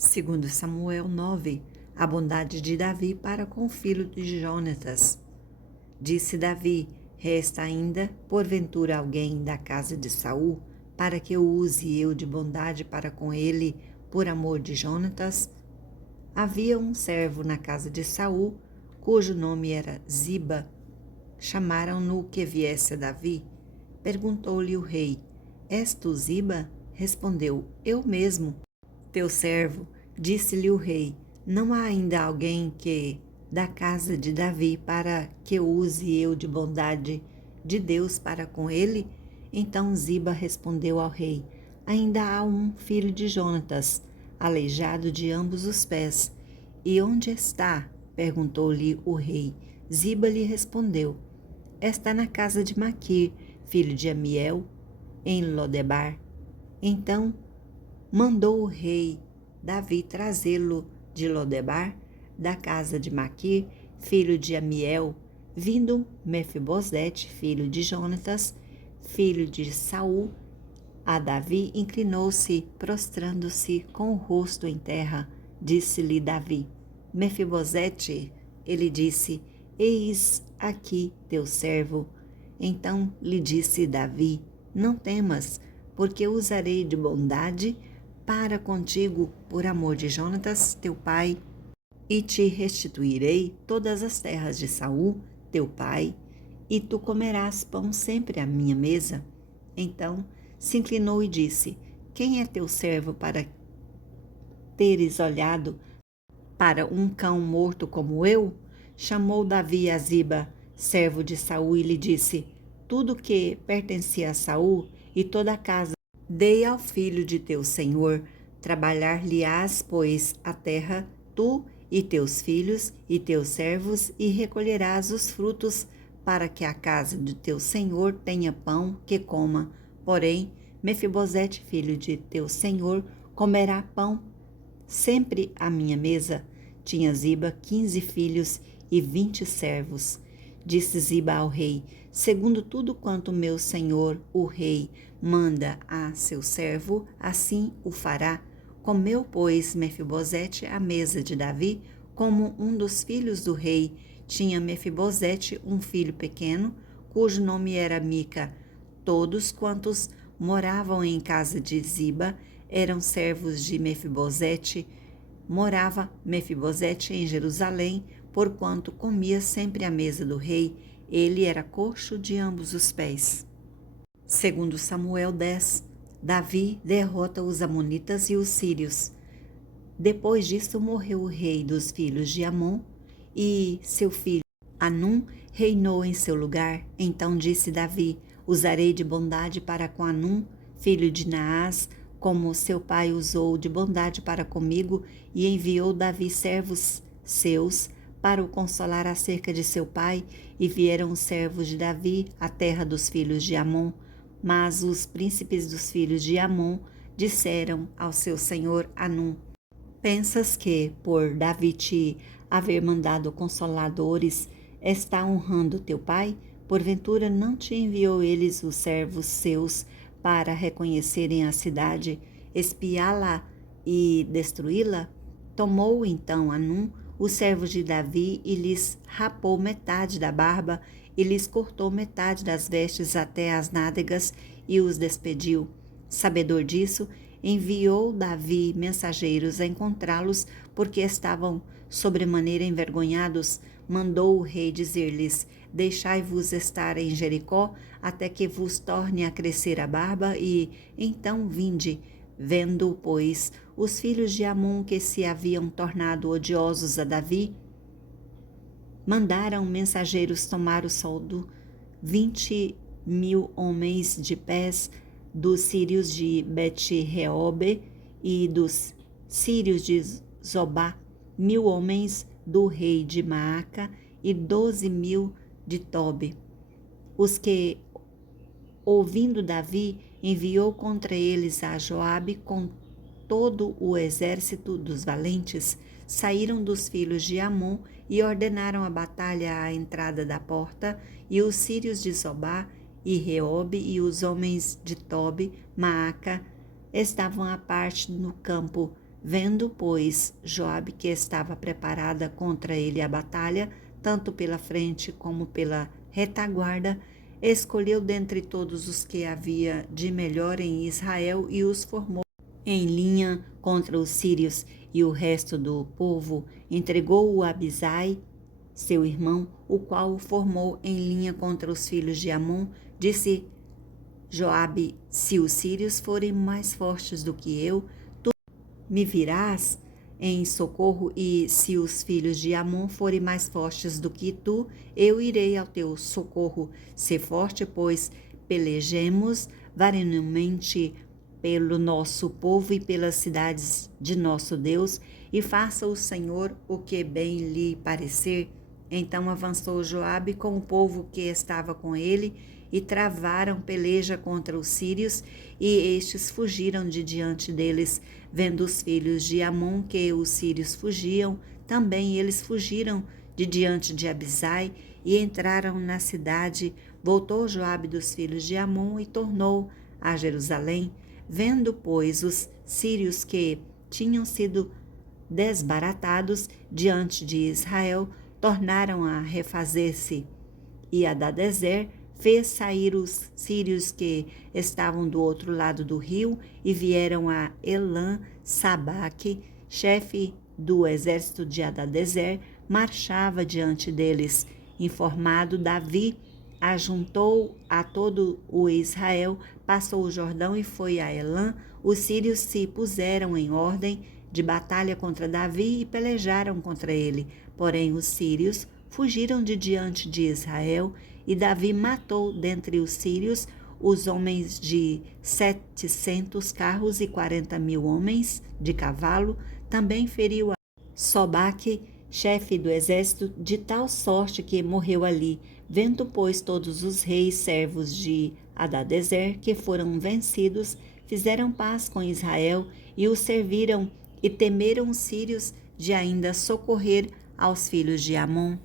Segundo Samuel 9, a bondade de Davi para com o filho de Jonatas. Disse Davi: resta ainda, porventura, alguém da casa de Saul, para que eu use eu de bondade para com ele, por amor de Jonatas? Havia um servo na casa de Saul, cujo nome era Ziba. Chamaram-no que viesse a Davi. Perguntou-lhe o rei: és tu Ziba? Respondeu: eu mesmo. Teu servo, disse-lhe o rei: não há ainda alguém que da casa de Davi para que use eu de bondade de Deus para com ele? Então Ziba respondeu ao rei: ainda há um filho de Jonatas, aleijado de ambos os pés. E onde está? Perguntou-lhe o rei. Ziba lhe respondeu: está na casa de Maquir, filho de Amiel, em Lodebar. Então mandou o rei Davi trazê-lo de Lodebar, da casa de Maquir, filho de Amiel. Vindo Mefibosete, filho de Jonatas, filho de Saul, a Davi, inclinou-se, prostrando-se com o rosto em terra. Disse-lhe Davi: Mefibosete. Ele disse: eis aqui teu servo. Então lhe disse Davi: não temas, porque usarei de bondade para contigo por amor de Jonatas, teu pai, e te restituirei todas as terras de Saul, teu pai, e tu comerás pão sempre à minha mesa. Então se inclinou e disse: quem é teu servo para teres olhado para um cão morto como eu? Chamou Davi a Ziba, servo de Saul, e lhe disse: tudo que pertencia a Saul e toda a casa dei ao filho de teu senhor. Trabalhar-lhe-ás, pois, a terra, tu e teus filhos e teus servos, e recolherás os frutos, para que a casa de teu senhor tenha pão que coma. Porém, Mefibosete, filho de teu senhor, comerá pão sempre à minha mesa. Tinha Ziba 15 filhos e 20 servos. Disse Ziba ao rei: segundo tudo quanto meu senhor, o rei, manda a seu servo, assim o fará. Comeu, pois, Mefibosete à mesa de Davi, como um dos filhos do rei. Tinha Mefibosete um filho pequeno, cujo nome era Mica. Todos quantos moravam em casa de Ziba eram servos de Mefibosete. Morava Mefibosete em Jerusalém, porquanto comia sempre à mesa do rei. Ele era coxo de ambos os pés. Segundo Samuel 10, Davi derrota os amonitas e os sírios. Depois disto morreu o rei dos filhos de Amon, e seu filho Anum reinou em seu lugar. Então disse Davi: usarei de bondade para com Anum, filho de Naás, como seu pai usou de bondade para comigo. E enviou Davi servos seus para o consolar acerca de seu pai, e vieram os servos de Davi à terra dos filhos de Amon. Mas os príncipes dos filhos de Amon disseram ao seu senhor Anum: pensas que, por Davi te haver mandado consoladores, está honrando teu pai? Porventura não te enviou eles os servos seus para reconhecerem a cidade, espiá-la e destruí-la? Tomou então Anum os servos de Davi e lhes rapou metade da barba e lhes cortou metade das vestes até as nádegas e os despediu. Sabedor disso, enviou Davi mensageiros a encontrá-los, porque estavam sobremaneira envergonhados. Mandou o rei dizer-lhes: deixai-vos estar em Jericó, até que vos torne a crescer a barba, e então vinde. Vendo, pois, os filhos de Amon que se haviam tornado odiosos a Davi, mandaram mensageiros tomar o soldo, 20.000 homens de pés, dos sírios de Bet-Reobe e dos sírios de Zobá, 1.000 homens do rei de Maaca e 12.000 de Tobi. Os que, ouvindo Davi, enviou contra eles a Joabe com todo o exército dos valentes, saíram dos filhos de Amon e ordenaram a batalha à entrada da porta, e os sírios de Zobá e Reobe e os homens de Tobi, Maaca, estavam à parte no campo Vendo, pois, Joabe que estava preparada contra ele a batalha, tanto pela frente como pela retaguarda, escolheu dentre todos os que havia de melhor em Israel e os formou em linha contra os sírios, e o resto do povo entregou-o a Abisai, seu irmão, o qual o formou em linha contra os filhos de Amon. Disse Joabe: se os sírios forem mais fortes do que eu, me virás em socorro, e se os filhos de Amon forem mais fortes do que tu, eu irei ao teu socorro. Sê forte, pois pelejemos varonilmente pelo nosso povo e pelas cidades de nosso Deus, e faça o Senhor o que bem lhe parecer. Então avançou Joabe com o povo que estava com ele, e travaram peleja contra os sírios, e estes fugiram de diante deles. Vendo os filhos de Amon que os sírios fugiam, também eles fugiram de diante de Abisai e entraram na cidade. Voltou Joabe dos filhos de Amon e tornou a Jerusalém. Vendo, pois, os sírios que tinham sido desbaratados diante de Israel, tornaram a refazer-se. E Hadadezer fez sair os sírios que estavam do outro lado do rio e vieram a Elã. Sabaque, chefe do exército de Hadadezer, marchava diante deles. Informado, Davi ajuntou a todo o Israel, passou o Jordão e foi a Elã. Os sírios se puseram em ordem de batalha contra Davi e pelejaram contra ele. Porém, os sírios fugiram de diante de Israel, e Davi matou dentre os sírios os homens de 700 carros e 40.000 homens de cavalo. Também feriu a Sobaque, chefe do exército, de tal sorte que morreu ali. Vendo, pois, todos os reis servos de Hadadezer que foram vencidos, fizeram paz com Israel e o serviram, e temeram os sírios de ainda socorrer aos filhos de Amon.